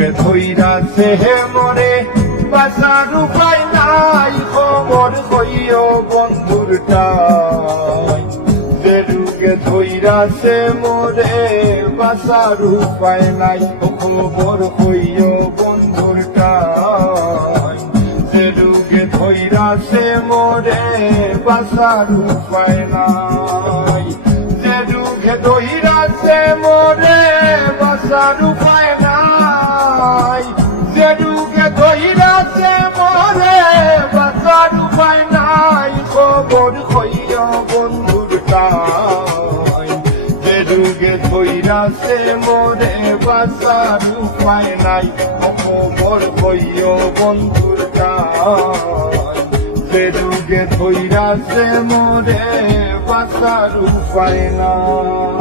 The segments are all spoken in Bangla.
রুগে ধৈরাছে হে মরে বাসার উপায় নাই খবর কইও বন্ধুরটাই যে রুগে ধৈরাছে মরে বাসার উপায় নাই খবর কইও বন্ধুরটাই যে রুগে ধৈরাছে মরে বাসার উপায় নাই। যে ধৈরাছে মরে বাসার উপায় ধৈরাছে মরে বাসার উপায় নাই খবর হইয়া বন্ধুর যে রুগে ধৈরাছে মরে বাসার উপায় নাই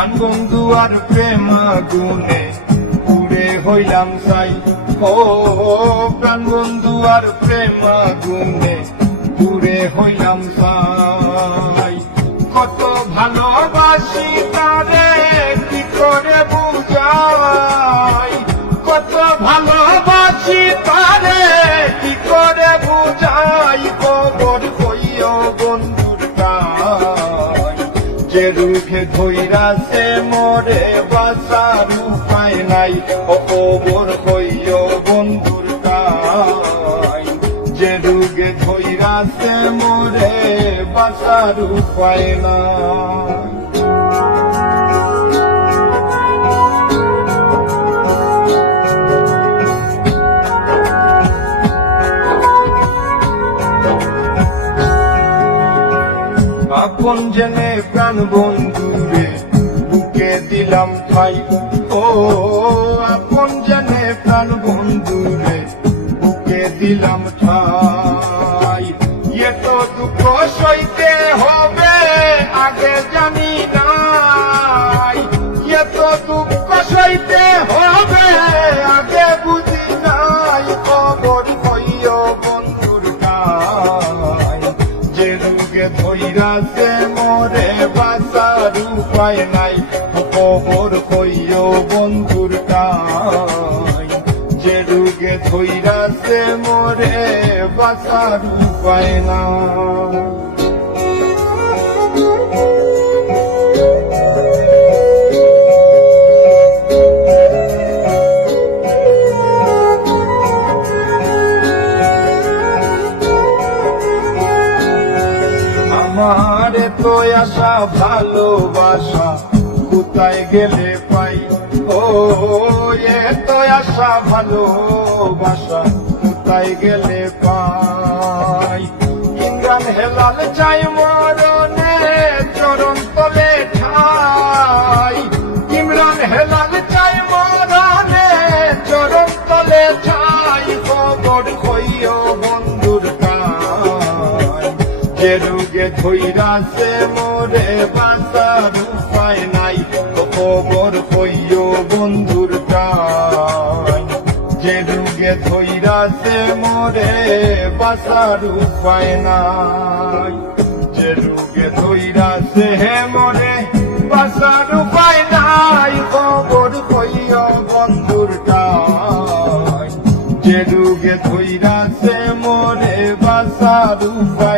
প্রাণ বন্ধু আর প্রেম গুনে পুরে হইলাম সাই ও, প্রাণ বন্ধু আর প্রেম গুনে পুরে হইলাম সাই কত ভালোবাসি তারে, কি করে বুঝাই? কত ভালোবাসি তারে, কি করে বুঝাই? খবর ধৈরাছে মরে বাসার উপায় নাই। অপবর হইও বন্ধুর কাই। যে রুগে ধৈরাছে মরে বাসার উপায় নাই। আপন জেনে প্রাণ বন্ধুরে বুকে দিলাম ঠাই ও, আপন জেনে প্রাণ বন্ধুরে বুকে দিলাম ঠাই। এ তো দুঃখ সইতে হবে, আগে জানি নাই। এ তো দুঃখ সইতে হবে, আগে বুঝি নাই, খবর কইও বন্ধুর নাই যে রুগে ধৈরাছে মরে বাসার উপায় নাই। খবর কইও বন্ধুর নাই যে রুগে ধৈরাছে মরে বাসার উপায় নাই। আমার তো আশা, ভালোবাসা কোথায় গেলে পাই? ও, এ তো আশা, ভালোবাসা। কোথায় গেলে পাই? ইমরান হেলাল চাই মরণে যে রুগে ধৈরাছে মোরে বাঁচার উপায় নাই। খবর কইও বন্ধুর কাই যে রুগে ধৈরাছে মোরে বাঁচার উপায় নাই। যে রুগে ধৈরাছে হে মোরে বাঁচার উপায় নাই। খবর কইও বন্ধুর কাই যে রুগে ধৈরাছে মোরে বাসার উপায়